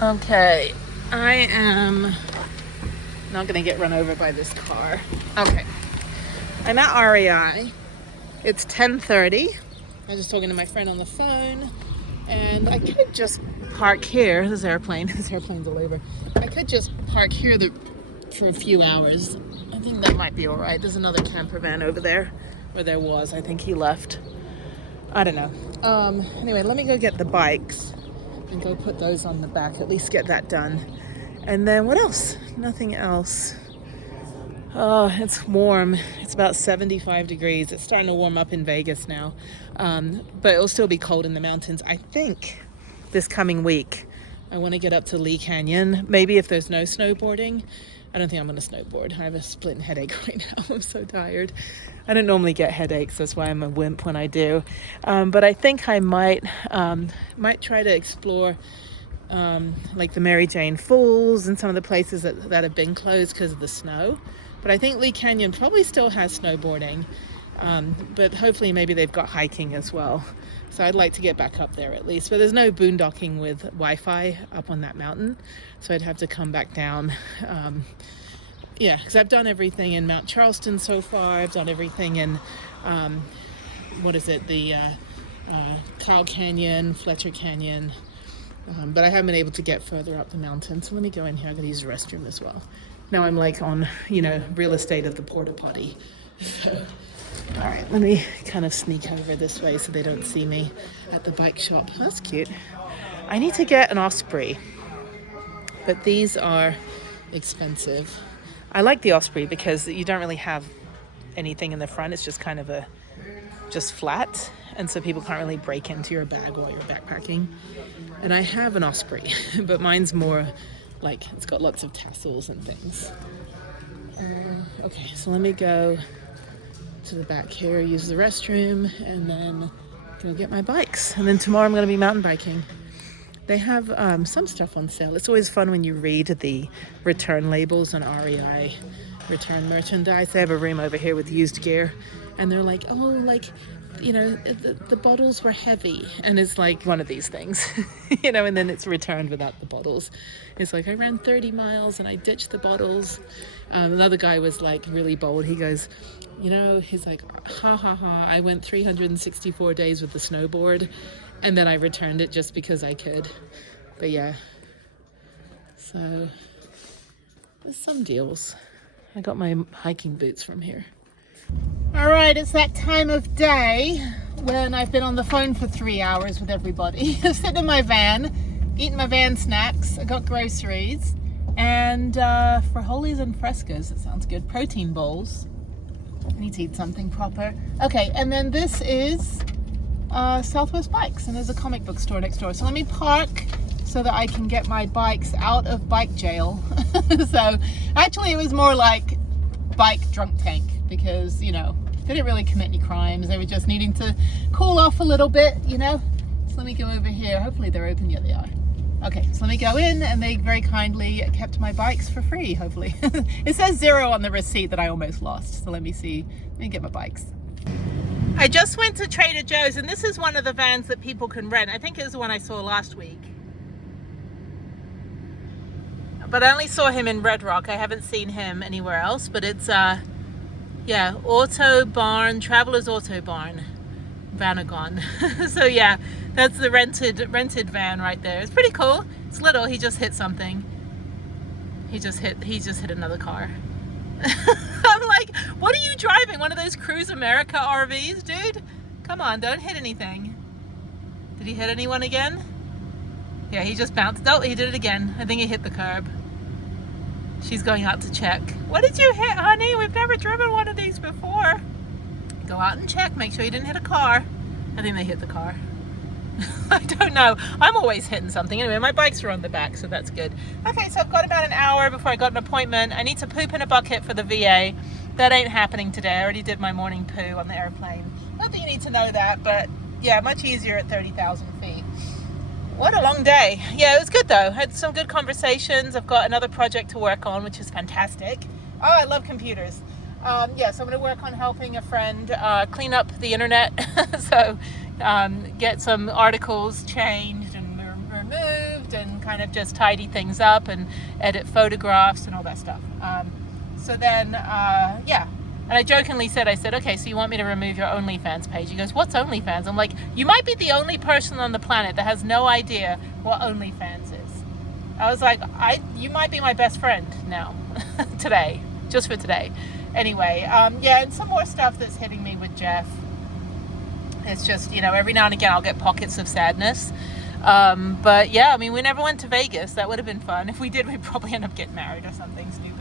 Okay, I am not gonna get run over by this car. Okay, I'm at REI. It's 10:30. I was just talking to my friend on the phone, and I could just park here. This airplane, this airplane's all over. I could just park here for a few hours. I think that might be all right. There's another camper van over there, where there was. I think he left. I don't know. Anyway, let me go get the bikes and go put those on the back, at least get that done. And then what else? Nothing else. Oh, it's warm. It's about 75 degrees. It's starting to warm up in Vegas now. But it'll still be cold in the mountains. I think this coming week, I want to get up to Lee Canyon. Maybe if there's no snowboarding. I don't think I'm going to snowboard. I have a splitting headache right now. I'm so tired. I don't normally get headaches. That's why I'm a wimp when I do. But I think I might try to explore like the Mary Jane Falls and some of the places that have been closed because of the snow. But I think Lee Canyon probably still has snowboarding. But hopefully maybe they've got hiking as well. So I'd like to get back up there at least. But there's no boondocking with Wi-Fi up on that mountain. So I'd have to come back down. Yeah, because I've done everything in Mount Charleston so far. I've done everything in, the Kyle Canyon, Fletcher Canyon. But I haven't been able to get further up the mountain. So let me go in here. I'm going to use the restroom as well. Now I'm like on, real estate of the porta potty. So, all right, let me kind of sneak over this way so they don't see me at the bike shop. That's cute. I need to get an Osprey, but these are expensive. I like the Osprey because you don't really have anything in the front. It's just kind of just flat. And so people can't really break into your bag while you're backpacking. And I have an Osprey, but mine's more like it's got lots of tassels and things. Okay, so let me go to the back here, use the restroom, and then go get my bikes. And then tomorrow I'm going to be mountain biking. They have some stuff on sale. It's always fun when you read the return labels on REI, return merchandise. They have a room over here with used gear, and they're like, oh, like, the bottles were heavy, and it's like one of these things, and then it's returned without the bottles. It's like, I ran 30 miles and I ditched the bottles. Another guy was like really bold. He goes, he's like, ha ha ha, I went 364 days with the snowboard, and then I returned it just because I could. But yeah, so there's some deals. I got my hiking boots from here. All right, it's that time of day when I've been on the phone for 3 hours with everybody. I'm sitting in my van, eating my van snacks. I got groceries, and frijoles and frescas, it sounds good, protein bowls. I need to eat something proper. Okay, and then this is Southwest Bikes, and there's a comic book store next door. So let me park so that I can get my bikes out of bike jail. So actually it was more like bike drunk tank, because they didn't really commit any crimes. They were just needing to cool off a little bit, So let me go over here. Hopefully they're open. Yeah, they are. Okay, so let me go in, and they very kindly kept my bikes for free, hopefully. It says 0 on the receipt that I almost lost. So let me see. Let me get my bikes. I just went to Trader Joe's, and this is one of the vans that people can rent. I think it was the one I saw last week. But I only saw him in Red Rock. I haven't seen him anywhere else, but it's Auto Barn, Traveler's Auto Barn, Vanagon. So yeah, that's the rented van right there. It's pretty cool. It's little. He just hit something. He just hit another car. I'm like, what are you driving? One of those Cruise America RVs, dude? Come on, don't hit anything. Did he hit anyone again? Yeah, he just bounced. Oh, he did it again. I think he hit the curb. She's going out to check. What did you hit, honey? We've never driven one of these before. Go out and check. Make sure you didn't hit a car. I think they hit the car. I don't know. I'm always hitting something. Anyway, my bikes are on the back, so that's good. Okay, so I've got about an hour before I got an appointment. I need to poop in a bucket for the VA. That ain't happening today. I already did my morning poo on the airplane. Not that you need to know that, but yeah, much easier at 30,000 feet. What a long day. Yeah, it was good though. Had some good conversations. I've got another project to work on, which is fantastic. Oh, I love computers. Yeah, so I'm going to work on helping a friend clean up the internet. So get some articles changed and removed moved and kind of just tidy things up and edit photographs and all that stuff. So then, yeah. And I jokingly said, okay, so you want me to remove your OnlyFans page? He goes, what's OnlyFans? I'm like, you might be the only person on the planet that has no idea what OnlyFans is. I was like, you might be my best friend now, today, just for today. Anyway, yeah, and some more stuff that's hitting me with Jeff. It's just, you know, every now and again I'll get pockets of sadness. But yeah, I mean, we never went to Vegas. That would have been fun. If we did, we'd probably end up getting married or something stupid.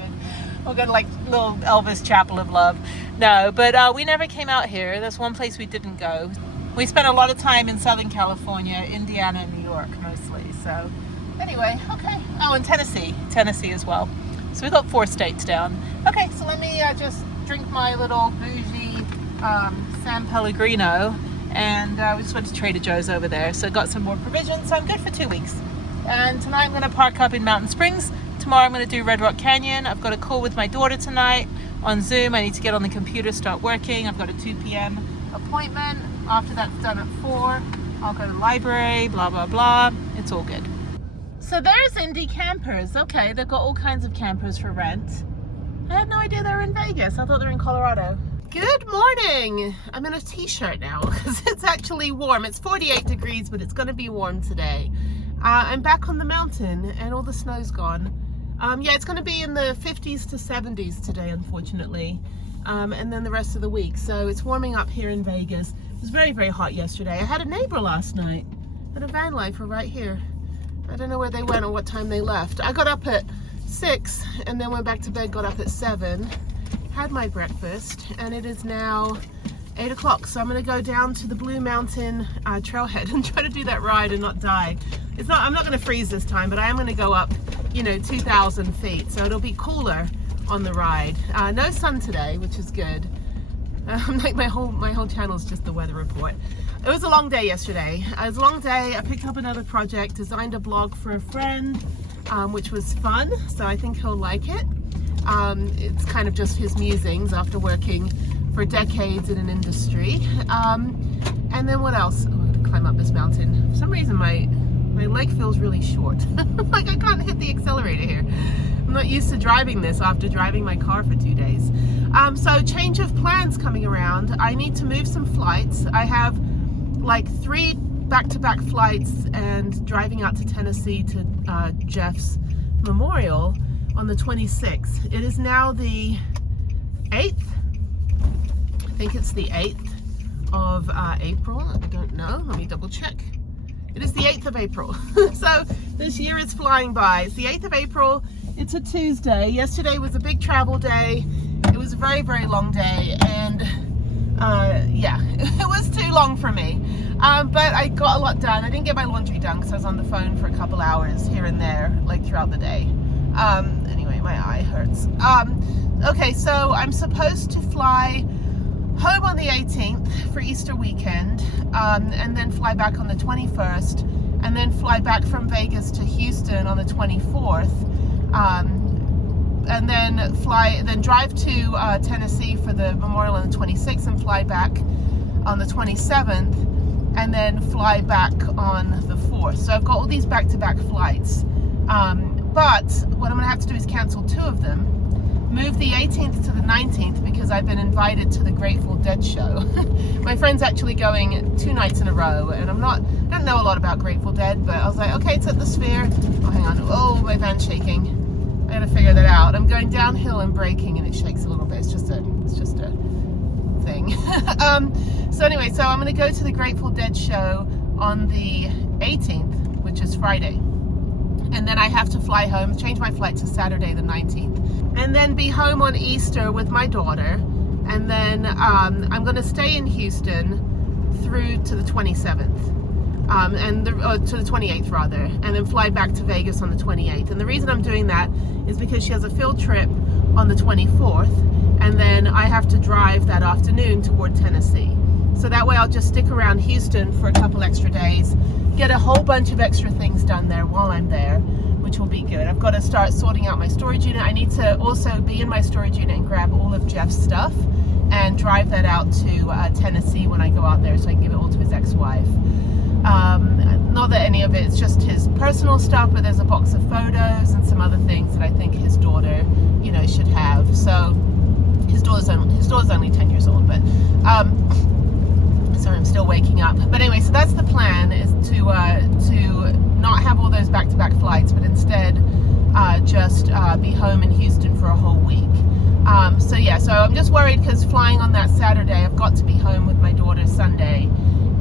We'll go to like little Elvis Chapel of Love. No, but we never came out here. That's one place we didn't go. We spent a lot of time in Southern California, Indiana, and New York mostly. So anyway, okay. Oh, and Tennessee as well. So we got 4 states down. Okay, so let me just drink my little bougie San Pellegrino. And we just went to Trader Joe's over there. So got some more provisions. So I'm good for 2 weeks. And tonight I'm going to park up in Mountain Springs. Tomorrow I'm going to do Red Rock Canyon. I've got a call with my daughter tonight on Zoom. I need to get on the computer, start working. I've got a 2 p.m. appointment. After that's done at 4, I'll go to the library, blah, blah, blah. It's all good. So there's Indie Campers. Okay, they've got all kinds of campers for rent. I had no idea they were in Vegas. I thought they were in Colorado. Good morning. I'm in a t-shirt now because it's actually warm. It's 48 degrees, but it's going to be warm today. I'm back on the mountain and all the snow's gone. Yeah, it's going to be in the 50s to 70s today, unfortunately. And then the rest of the week. So it's warming up here in Vegas. It was very, very hot yesterday. I had a neighbor last night at a van lifer right here. I don't know where they went or what time they left. I got up at 6 and then went back to bed, got up at 7, had my breakfast, and it is now 8 o'clock. So I'm going to go down to the Blue Mountain trailhead and try to do that ride and not die. I'm not going to freeze this time, but I am going to go up, you know, 2,000 feet. So it'll be cooler on the ride. No sun today, which is good. Like my whole channel is just the weather report. It was a long day yesterday. It was a long day. I picked up another project, designed a blog for a friend, which was fun. So I think he'll like it. It's kind of just his musings after working for decades in an industry. And then what else? Oh, I'm gonna climb up this mountain. For some reason my leg feels really short. Like I can't hit the accelerator here. I'm not used to driving this after driving my car for 2 days. So change of plans coming around. I need to move some flights. I have like 3 back-to-back flights and driving out to Tennessee to Jeff's memorial on the 26th. It is now the 8th. I think it's the 8th of April. I don't know. Let me double check. It is the 8th of April. So this year is flying by. It's the 8th of April. It's a Tuesday. Yesterday was a big travel day. It was a very, very long day. And yeah, it was too long for me. But I got a lot done. I didn't get my laundry done because I was on the phone for a couple hours here and there, like throughout the day. Anyway, my eye hurts. Okay, so I'm supposed to fly home on the 18th for Easter weekend, and then fly back on the 21st, and then fly back from Vegas to Houston on the 24th, and then drive to Tennessee for the memorial on the 26th and fly back on the 27th, and then fly back on the 4th. So I've got all these back-to-back flights, but what I'm gonna have to do is cancel 2 of them. Move the 18th to the 19th because I've been invited to the Grateful Dead show. My friend's actually going 2 nights in a row, and I don't know a lot about Grateful Dead, but I was like, okay, it's at the Sphere. Oh, hang on. Oh, my van's shaking. I gotta figure that out. I'm going downhill and braking, and it shakes a little bit. It's just a thing. So anyway, so I'm gonna go to the Grateful Dead show on the 18th, which is Friday. And then I have to fly home, change my flight to Saturday the 19th. And then be home on Easter with my daughter. And then I'm going to stay in Houston through to the 27th. To the 28th rather. And then fly back to Vegas on the 28th. And the reason I'm doing that is because she has a field trip on the 24th. And then I have to drive that afternoon toward Tennessee. So that way I'll just stick around Houston for a couple extra days. Get a whole bunch of extra things done there while I'm there, which will be good. I've got to start sorting out my storage unit. I need to also be in my storage unit and grab all of Jeff's stuff and drive that out to Tennessee when I go out there so I can give it all to his ex-wife. not that any of it, it's just his personal stuff, but there's a box of photos and some other things that I think his daughter, you know, should have. So his daughter's only 10 years old, but sorry, I'm still waking up. But anyway, so that's the plan, is to not have all those back-to-back flights, but instead just be home in Houston for a whole week. So yeah, so I'm just worried because flying on that Saturday, I've got to be home with my daughter Sunday,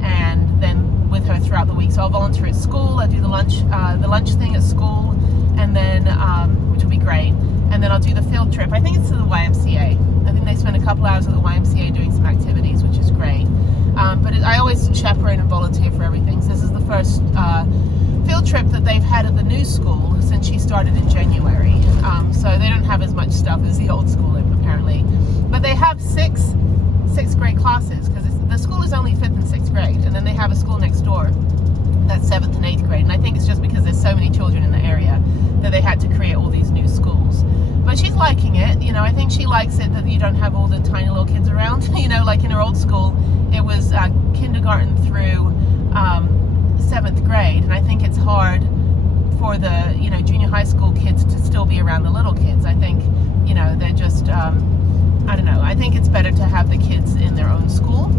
and then with her throughout the week. So I'll volunteer at school, I do the lunch thing at school, and then which will be great. And then I'll do the field trip. I think it's to the YMCA. I think they spend a couple hours at the YMCA doing some activities, which is great. But I always chaperone and volunteer for everything. So this is the first field trip that they've had at the new school since she started in January. So they don't have as much stuff as the old school apparently. But they have sixth grade classes, because the school is only 5th and 6th grade. And then they have a school next door that's 7th and 8th grade. And I think it's just because there's so many children in the area that they had to create all these new schools. But she's liking it, you know. I think she likes it that you don't have all the tiny little kids around. You know, like in her old school, it was kindergarten through 7th grade, and I think it's hard for the, you know, junior high school kids to still be around the little kids. I think, you know, they're just, I don't know. I think it's better to have the kids in their own school,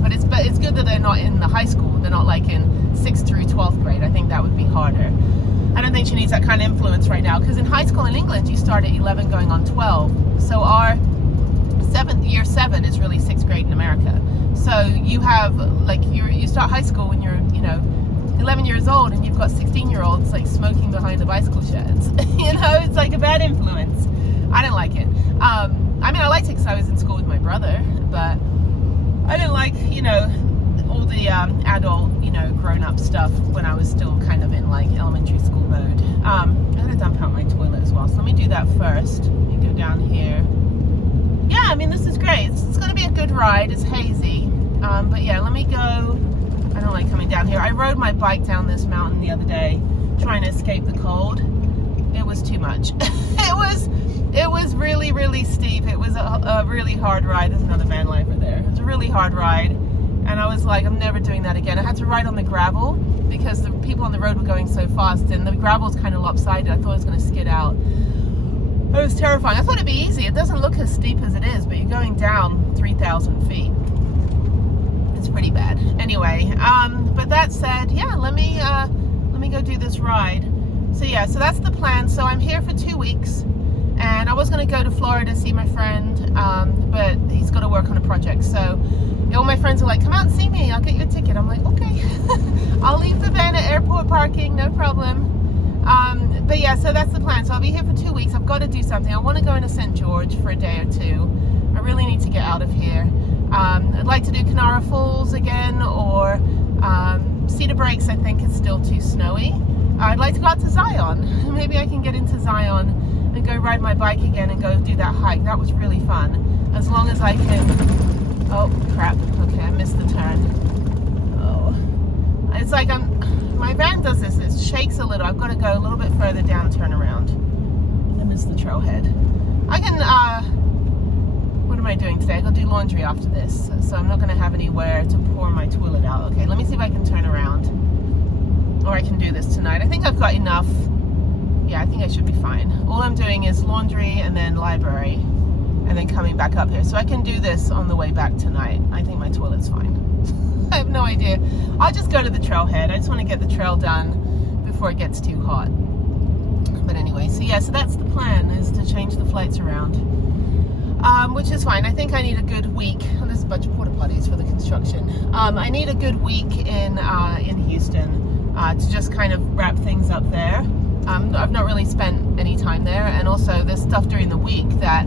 but it's good that they're not in the high school. They're not like in 6th through 12th grade. I think that would be harder. I don't think she needs that kind of influence right now, because in high school in England you start at 11 going on 12. So our year 7 is really 6th grade in America. So you have, like, you start high school when you're, you know, 11 years old, and you've got 16-year-olds like smoking behind the bicycle sheds. You know, it's like a bad influence. I didn't like it. I mean, I liked it because I was in school with my brother, but I didn't like, you know, all the adult, you know, grown-up stuff when I was still kind of in like elementary school mode. I'm gonna dump out my toilet as well, so let me do that first. Let me go down here. Yeah, I mean, this is great. It's gonna be a good ride. It's hazy, but yeah, let me go. I don't like coming down here. I rode my bike down this mountain the other day trying to escape the cold. It was too much. It was really, really steep. It was a really hard ride. There's another van lifer there. It was a really hard ride, and I was like, I'm never doing that again. I had to ride on the gravel because the people on the road were going so fast, and the gravel's kind of lopsided. I thought I was going to skid out. It was terrifying. I thought it'd be easy. It doesn't look as steep as it is, but you're going down 3,000 feet. It's pretty bad. Anyway, but that said, yeah, let me go do this ride. So yeah, so that's the plan. So I'm here for 2 weeks, and I was going to go to Florida to see my friend, but he's got to work on a project. So all my friends are like, come out and see me, I'll get you a ticket. I'm like, okay. I'll leave the van at airport parking, no problem. But yeah, so that's the plan. So I'll be here for 2 weeks. I've got to do something. I want to go into St. George for a day or two. I really need to get out of here. I'd like to do Kanara Falls again, or Cedar Breaks. I think it's still too snowy. I'd like to go out to Zion. Maybe I can get into Zion and go ride my bike again and go do that hike. That was really fun. As long as I can... Oh, crap. Okay, I missed the turn. Oh. It's like my van does this. It shakes a little. I've got to go a little bit further down and turn around. I missed the trailhead. I can... What am I doing today? I've got to do laundry after this, so I'm not going to have anywhere to pour my toilet out. Okay, let me see if I can turn around. Or I can do this tonight. I think I've got enough. Yeah, I think I should be fine. All I'm doing is laundry and then library, and then coming back up here. So I can do this on the way back tonight. I think my toilet's fine. I have no idea. I'll just go to the trailhead. I just want to get the trail done before it gets too hot. But anyway, so yeah, so that's the plan, is to change the flights around. Which is fine. I think I need a good week. Oh, there's a bunch of porta potties for the construction. I need a good week in Houston to just kind of wrap things up there. I've not really spent any time there, and also there's stuff during the week that,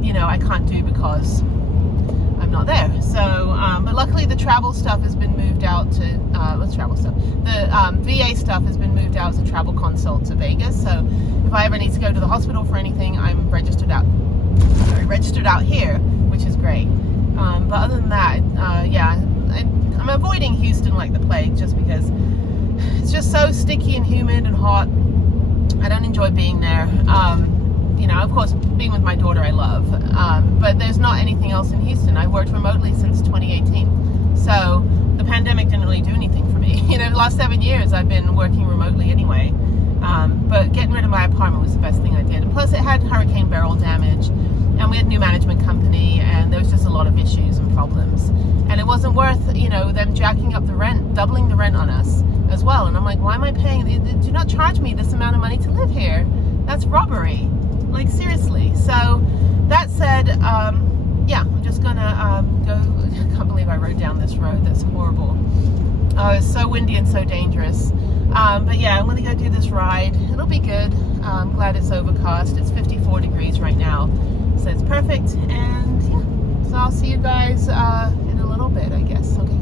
you know, I can't do because I'm not there. So, but luckily the travel stuff has been moved out to, what's travel stuff? The VA stuff has been moved out as a travel consult to Vegas. So if I ever need to go to the hospital for anything, I'm registered out here, which is great. But other than that, yeah, I'm avoiding Houston like the plague, just because it's just so sticky and humid and hot. I don't enjoy being there. You know, of course, being with my daughter I love, but there's not anything else in Houston. I worked remotely since 2018, so the pandemic didn't really do anything for me. you know, the last 7 years I've been working remotely anyway. But getting rid of my apartment was the best thing I did. And plus it had hurricane barrel damage, and we had a new management company, and there was just a lot of issues and problems. And it wasn't worth, you know, them jacking up the rent, doubling the rent on us as well. And I'm like, why am I paying? Do not charge me this amount of money to live here. That's robbery. Like, seriously. So that said, yeah, I'm just gonna go. I can't believe I rode down this road. That's horrible. It's so windy and so dangerous. But yeah, I'm gonna go do this ride. It'll be good. I'm glad it's overcast. It's 54 degrees right now, so it's perfect. And yeah, so I'll see you guys in a little bit, I guess. Okay.